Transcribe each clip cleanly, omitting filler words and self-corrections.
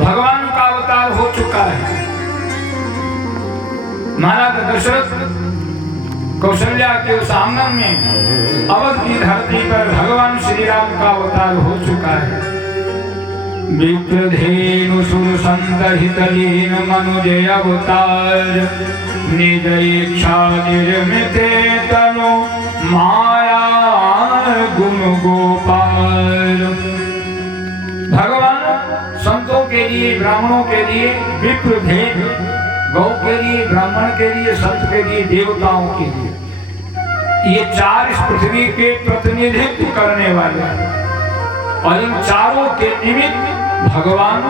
भगवान का अवतार हो चुका है। महाराज दशरथ कौशल्या के उस आंगन में अवध की धरती पर भगवान श्री राम का अवतार हो चुका है। विप्रधेनु सुर संदहित लीन मनुजय अवतार निज इच्छा निर्मित तनु माया गुण गोपाल। भगवान संतों के लिए, ब्राह्मणों के लिए विप्रधेनु, गौ के लिए, ब्राह्मण के लिए, संत के लिए, देवताओं के लिए, ये चार इस पृथ्वी के प्रतिनिधित्व करने वाले हैं। और इन चारों के निमित्त भगवान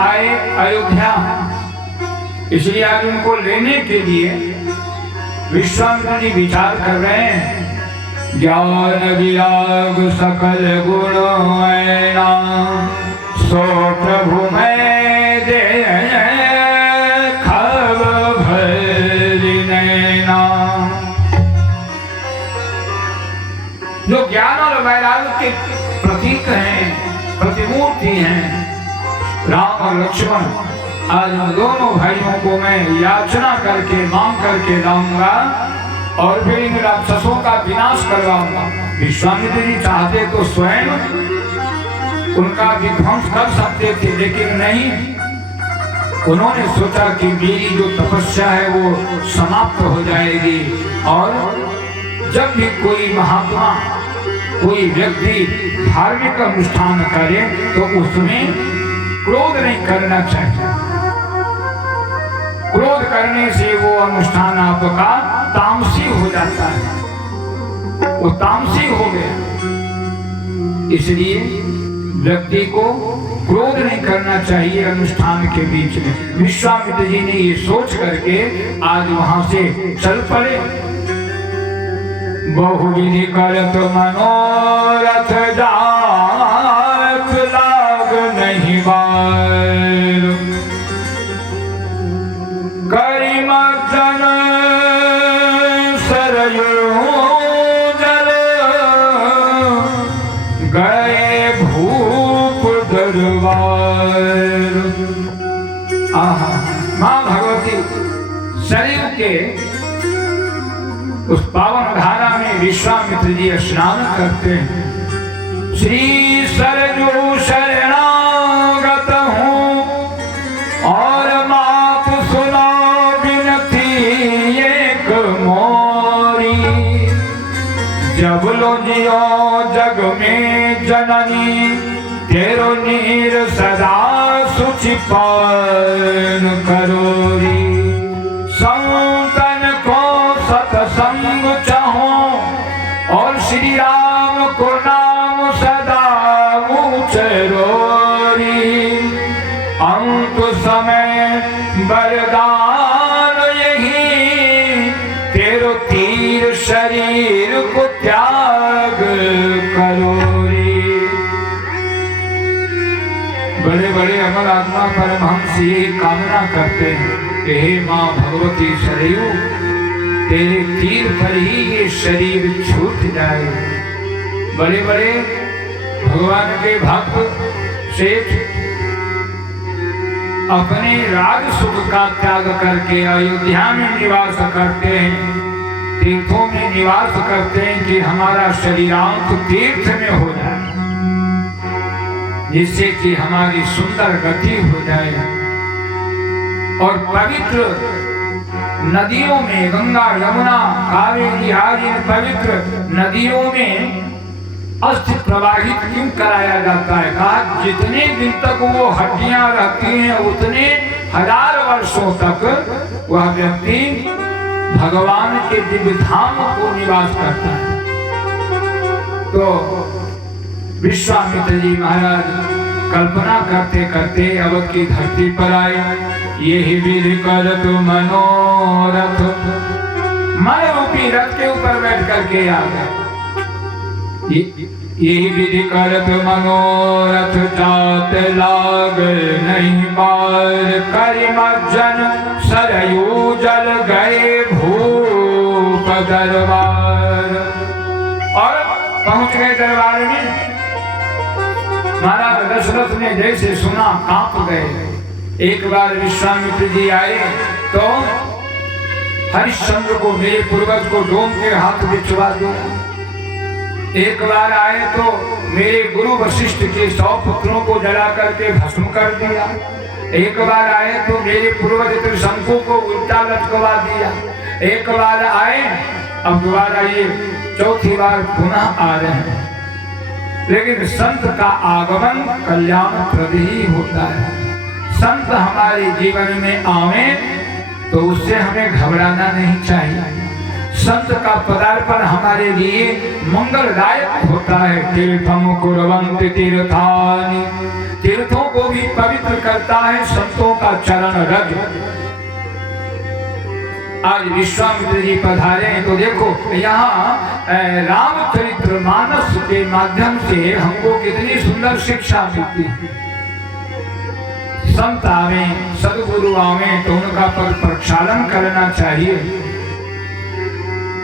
आए अयोध्या। इसलिए आज उनको लेने के लिए विश्वामित्र जी विचार कर रहे हैं। ज्ञान विराग सकल गुण ऐना सो प्रभु मैं दे खब भरी नैना। जो ज्ञान और वैराग्य के प्रतीक हैं, प्रतिमूर्ति हैं, राम और लक्ष्मण, आज उन दोनों भाइयों को मैं याचना करके, मांग करके लाऊंगा और फिर इन राक्षसों का विनाश करवाऊंगा। विश्वामित्र जी चाहते तो स्वयं उनका विध्वंस कर सकते थे, लेकिन नहीं, उन्होंने सोचा कि मेरी जो तपस्या है वो समाप्त हो जाएगी। और जब भी कोई महात्मा, कोई व्यक्ति धार्मिक अनुष्ठान करे तो उसमें क्रोध नहीं करना चाहिए। क्रोध करने से वो अनुष्ठान आपका तामसी हो जाता है, वो तामसी हो गया। इसलिए व्यक्ति को क्रोध नहीं करना चाहिए अनुष्ठान के बीच में। विश्वामित्र जी ने ये सोच करके आज वहां से चल पड़े। बहुविधि करत मनोरथ जात लाग नहीं बार करिमर्दन सरयू जल गए भूप दरबार। आहा, मां भगवती सरयू के उस पावन धारा में विश्वामित्र जी स्नान करते हैं। श्री सरयू शरणागत हूँ और मात सुना बिनती एक मोरी। जब लो जियो जग में जननी तेरो नीर सदा सुचि पान करोरी। संतन को सत्संग चाहो और श्री राम को नाम सदा उचरोरी। अंत समय वरदान यही तेरो तीर शरीर को त्याग करोरी। बड़े बड़े अमर आत्मा परमहंस ये कामना करते हैं कि हे मां भगवती सरयू, तेरे तीर पर ही ये शरीर छूट जाए। बड़े बड़े भगवान के भक्त सेठ अपने राज सुख का त्याग करके अयोध्या में निवास करते हैं, तीर्थों में निवास करते हैं कि हमारा शरीरांत तीर्थ में हो जाए, जिससे कि हमारी सुंदर गति हो जाए। और पवित्र नदियों में, गंगा यमुना कावेरी आदि पवित्र नदियों में अस्थि प्रवाहित क्यों कराया जाता है? कहा जितने दिन तक वो हड्डियां रहती हैं उतने हजार वर्षों तक वह व्यक्ति भगवान के दिव्य धाम को निवास करता है। तो विश्वामित्र जी महाराज कल्पना करते करते अवध की धरती पर आए। यही विधि करत मनोरथ, मन रूपी रथ के ऊपर बैठ करके आ गया। यही विधि करत मनोरथ जात लाग नहीं पार करिमर्दन सरयू जल गए भूप दरबार। और पहुंच गए दरबार में। महाराज दशरथ ने जैसे सुना कांप गए। एक बार विश्वामित्र जी आए तो हरिश्चंद्र को, मेरे पूर्वज को डोम के हाथ बिछवा दिया। एक बार आए तो मेरे गुरु वशिष्ठ के 100 पुत्रों को जला करके भस्म कर दिया। एक बार आए तो मेरे पूर्वज त्रिशंकु को उल्टा लटकवा दिया। एक बार आए, अब दोबारा ये चौथी बार पुनः आ रहे हैं। लेकिन संत का आगमन कल्याणप्रद ही होता है। संत हमारे जीवन में आवे तो उससे हमें घबराना नहीं चाहिए। संत का पदार्पण हमारे लिए मंगलदायक होता है। तीर्थम कुर्वन्ति तीर्थानि, तीर्थों को भी पवित्र करता है संतों का चरण रज। आज विश्वामित्र जी पधारे तो देखो यहाँ रामचरितमानस के माध्यम से हमको कितनी सुंदर शिक्षा मिलती है। संत आवे, सदगुरु आवे तो उनका पद प्रक्षालन करना चाहिए।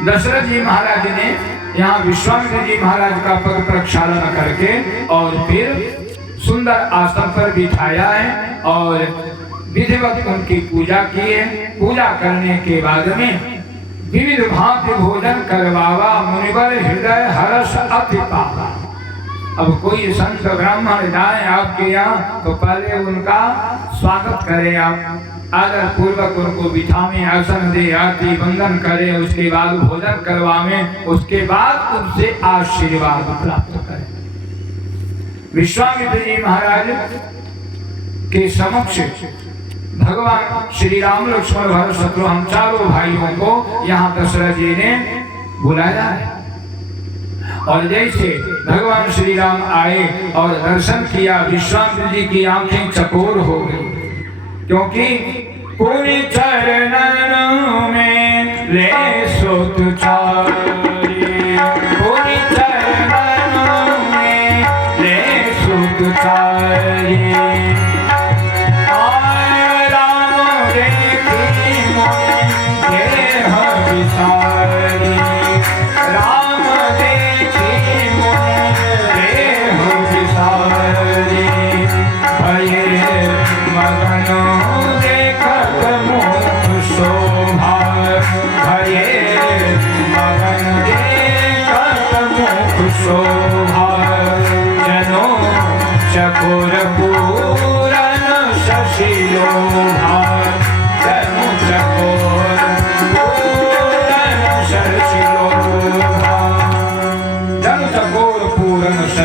दशरथ जी महाराज ने यहाँ विश्वामित्र जी महाराज का पद प्रक्षालन करके और फिर सुंदर आसन पर बिठाया है और विधिवत उनकी पूजा की है। पूजा करने के बाद में विविध भांति भोजन करवावा, मुनिवर हृदय हर्ष अति पावा। अब कोई संत ब्राह्मण जाए आपके यहाँ तो पहले उनका स्वागत करें, आप आदर पूर्वक उनको बिठावें, आसन दे, आरती वंदन करें, उसके बाद भोजन करवावें, उसके बाद उनसे आशीर्वाद प्राप्त करें। विश्वामित्र जी महाराज के समक्ष भगवान श्री राम, लक्ष्मण, भरत, शत्रुघ्न चारों भाइयों को यहाँ दशरथ जी ने बुलाया है। और जैसे भगवान श्री राम आए और दर्शन किया, विश्वामित्र जी की आंखें चकोर हो गई, क्योंकि पूरी चरणों में ले सुत चारी, पूरी चरणों में ले सुत चारी। चकोर पूरन शशिलो